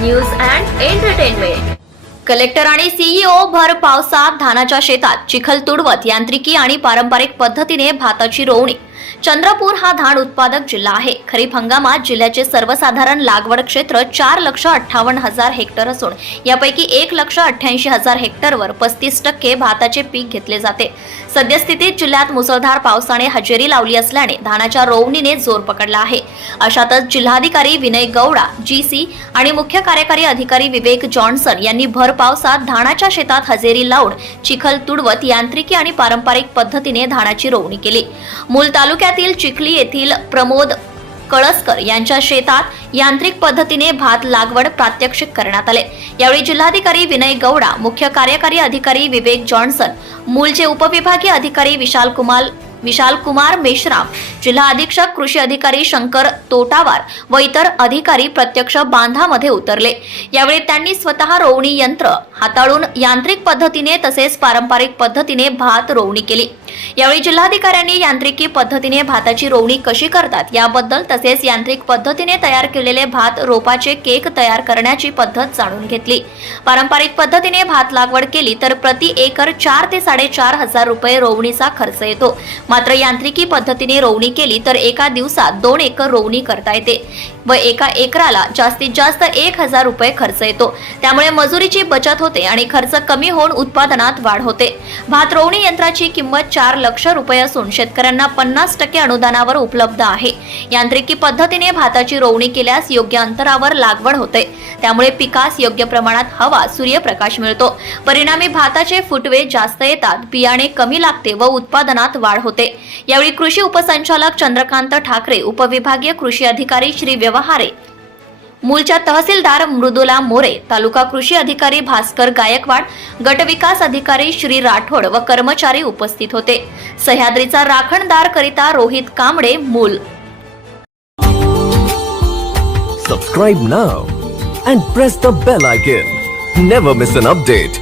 News and entertainment. Collector आणि CEO भर पावसात धानाच्या शेतात चिखल तुडवत यांत्रिकी आणि पारंपरिक पद्धतीने भाताची रोवणी। चंद्रपूर हा धान उत्पादक जिल्हा आहे। खरीप हंगामात जिल्ह्याचे सर्वसाधारण लागवड क्षेत्र 4,58,000 हेक्टर असून यापैकी 1,88,000 हेक्टरवर 35% भाताचे पीक घेतले जाते। सद्यस्थितीत जिल्ह्यात मुसळधार पावसाने हजेरी लावली असल्याने धानाच्या रोवणीने जोर पकडला आहे। अशातच जिल्हाधिकारी विनय गौडा, जीसी आणि मुख्य कार्यकारी अधिकारी विवेक जॉन्सन यांनी भर पावसात धानाच्या शेतात हजेरी लावून चिखल तुडवत यांत्रिकी आणि पारंपरिक पद्धतीने धानाची रोवणी केली। मूल तालुक्यातील चिखली येथील प्रमोद कळसकर यांच्या शेतात यांत्रिक पद्धतीने भात लागवड प्रात्यक्षिक करण्यात आले। यावेळी जिल्हाधिकारी विनय गौडा, मुख्य कार्यकारी अधिकारी विवेक जॉन्सन, मूलचे उपविभागीय अधिकारी विशाल कुमार मेश्राम, जिल्हा अधीक्षक कृषी अधिकारी शंकर तोटावार व इतर अधिकारी प्रत्यक्ष बांधामध्ये उतरले। यावेळी त्यांनी स्वतः रोवणी यंत्र हाताळून यांत्रिक पद्धतीने तसेच पारंपरिक पद्धतीने भात रोवणी केली। यावेळी जिल्हाधिकाऱ्यांनी यांत्रिकी पद्धतीने भाताची रोवणी कशी करतात याबद्दल तसेच यांत्रिक पद्धतीने तयार केलेले भात रोपाचे केक तयार करण्याची पद्धत जाणून घेतली। पारंपरिक पद्धतीने भात लागवड केली तर प्रति एकर 4 ते 4.5 रुपये रोवणीचा खर्च येतो। मात्र यांत्रिकी पद्धतीने रोवणी केली तर एका दिवसात 2 एकर रोवणी करता येते व एका एकराला जास्तीत जास्त 1,000 रुपये खर्च येतो। त्यामुळे मजुरीची बचत होते आणि खर्च कमी होऊन उत्पादनात वाढ होते। भात रोवणी यंत्राची किंमत 4 लाख रुपये असून शेतकऱ्यांना 50% अनुदानावर उपलब्ध आहे। यांत्रिकी पद्धतीने भाताची रोवणी केल्यास योग्य अंतरावर लागवड होते, त्यामुळे पिकास योग्य प्रमाणात हवा, सूर्यप्रकाश मिळतो। परिणामी भाताचे फुटवे जास्त येतात, बियाणे कमी लागते व उत्पादनात वाढ होते। यावेळी कृषी उपसंचालक चंद्रकांत ठाकरे, उपविभागीय कृषी अधिकारी श्री व्यवहारे, मूलच्या तहसीलदार मृदुला मोरे, तालुका कृषी अधिकारी भास्कर गायकवाड, गट विकास अधिकारी श्री राठोड व कर्मचारी उपस्थित होते। सह्याद्रीचा राखणदार करिता रोहित कांबळे, मूल। Subscribe now and press the bell icon. Never miss an update.